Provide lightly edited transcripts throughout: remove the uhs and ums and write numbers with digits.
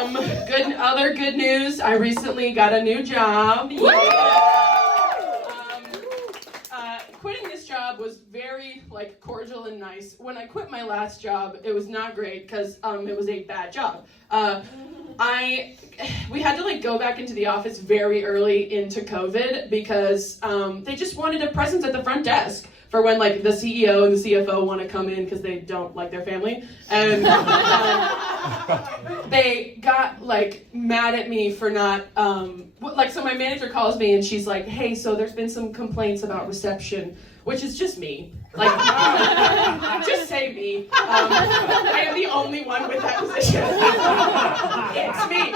Other good news. I recently got a new job. Quitting this job was very cordial and nice. When I quit my last job, it was not great because it was a bad job. We had to go back into the office very early into COVID because they just wanted a presence at the front desk for when the CEO and the CFO want to come in because they don't like their family. And they got mad at me for not, so my manager calls me and she's like, hey, so there's been some complaints about reception, which is just me. Just say me. I am the only one with that position. It's me.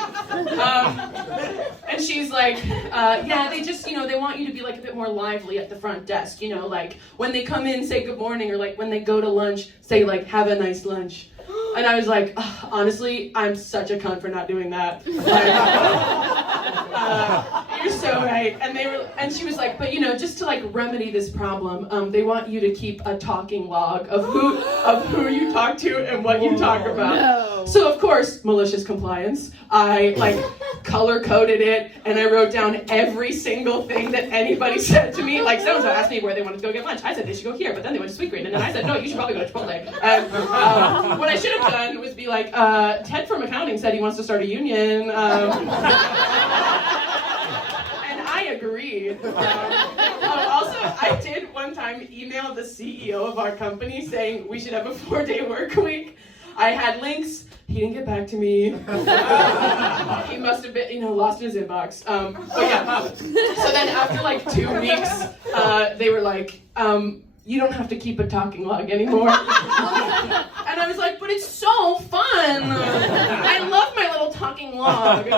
And she's like, yeah, they just, they want you to be a bit more lively at the front desk, when they come in, say good morning, or when they go to lunch, say have a nice lunch. And I was like, oh, honestly, I'm such a cunt for not doing that. You're so right. And she was like, but just to remedy this problem, they want you to keep a talking log of who you talk to and what you talk about. No. So of course, malicious compliance. I color coded it and I wrote down every single thing that anybody said to me. So-and-so asked me where they wanted to go get lunch. I said they should go here, but then they went to Sweet Green, and then I said no, you should probably go to Chipotle. And what I should have done was be Ted from accounting said he wants to start a union. And I agreed. Also, I did one time email the CEO of our company saying we should have a 4-day work week. I had links. He didn't get back to me. He must have been, lost in his inbox. But yeah. So then after 2 weeks, they were like, you don't have to keep a talking log anymore. And I was like, but it's so fun. I love my little talking log.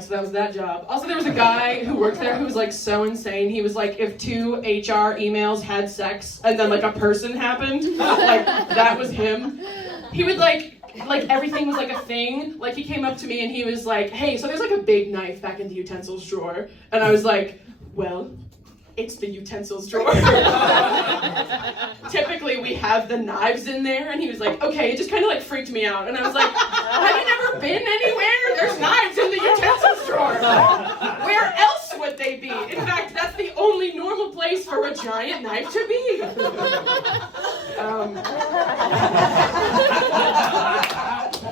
So that was that job. Also, there was a guy who worked there who was so insane. He was if 2 HR emails had sex and then a person happened, that was him. He would everything was a thing. He came up to me and he was like, hey, so there's a big knife back in the utensils drawer. And I was like, well, it's the utensils drawer. Typically we have the knives in there. And he was like, okay, it just kind of freaked me out. And I was like, have you never been anywhere? There's knives in the utensils drawer. Where else would they be? In fact, that's the only normal place for a giant knife to be.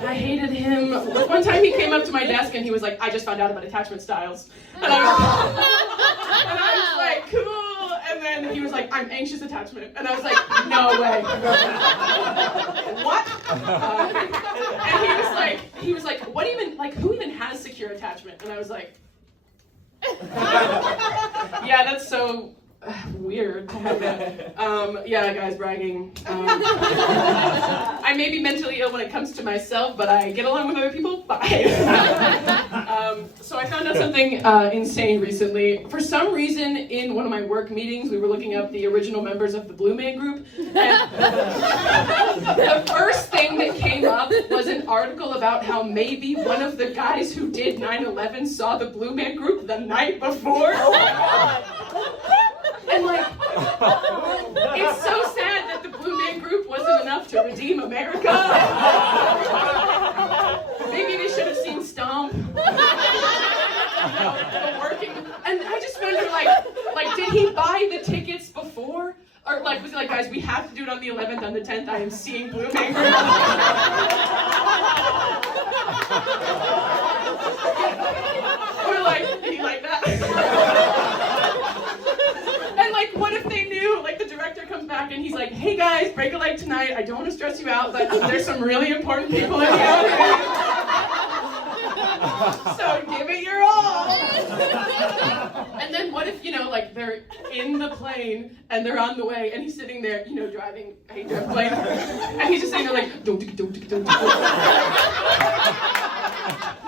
I hated him. One time he came up to my desk and he was like, I just found out about attachment styles. And I was like, cool. And then he was like, I'm anxious attachment. And I was like, no way. What? And he was like, what even, who even has secure attachment? And I was like, yeah, that's so weird to have that. Yeah, guys, bragging. I may be mentally ill when it comes to myself, but I get along with other people fine. So I found out something insane recently. For some reason, in one of my work meetings, we were looking up the original members of the Blue Man Group. And the first thing that came up was an article about how maybe one of the guys who did 9/11 saw the Blue Man Group the night before. Oh my God. And it's so sad that the Blue Man Group wasn't enough to redeem America. Maybe they should have seen Stomp. The working, and I just wonder, did he buy the tickets before? Or was he guys, we have to do it on the 11th, on the 10th, I am seeing Blue Man Group. Or did he like that? What if they knew, the director comes back and he's like, hey guys, break a leg tonight, I don't want to stress you out, but there's some really important people in the audience. So give it your all. And then what if, they're in the plane and they're on the way and he's sitting there, driving, I hate driving plane, and he's just sitting there don't. The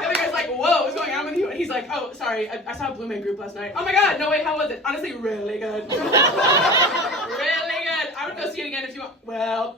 other guy's like, whoa, what's going on with you? And he's like, oh, sorry, I saw a Blue Man Group last night. Oh my God, no way, how was it? Honestly, really good. Really good. I would go see it again if you want. Well.